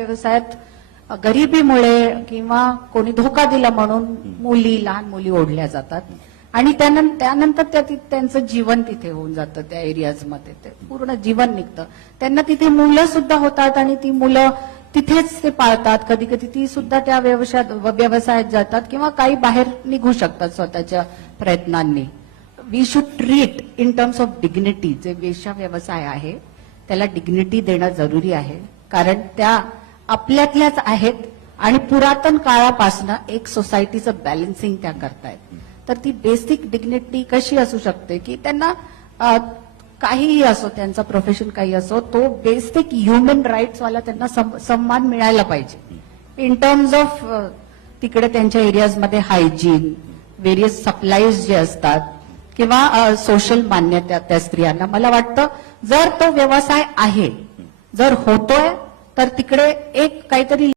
व्यवसायात गरिबीमुळे किंवा कोणी धोका दिला म्हणून लहान मुली ओढल्या जातात आणि त्यानंतर त्यांचं जीवन तिथे होऊन जातं. त्या एरियाजमध्ये ते पूर्ण जीवन निघतं. त्यांना तिथे मुलं सुद्धा होतात आणि ती मुलं तिथेच ते पाळतात. कधी कधी ती सुद्धा त्या व्यवसायात जातात किंवा काही बाहेर निघू शकतात स्वतःच्या प्रयत्नांनी. We should treat in terms of dignity. जे वेश्या व्यवसाय आहे त्याला डिग्निटी देणं जरुरी आहे, कारण त्या आपल्यातल्याच आहेत आणि पुरातन काळापासून एक सोसायटीचं बॅलन्सिंग त्या करतायत. तर ती बेसिक डिग्निटी कशी असू शकते की त्यांना काहीही असो, त्यांचा प्रोफेशन काही असो, तो बेसिक ह्युमन राईट्स वाला त्यांना सन्मान मिळायला पाहिजे इन टर्म्स ऑफ तिकडे त्यांच्या एरियाजमध्ये हायजीन, व्हेरियस सप्लाईज जे असतात किंवा सोशल मान्यता त्या स्त्रियांना. मला वाटतं जर तो व्यवसाय आहे, जर होतोय, तर तिकडे एक काहीतरी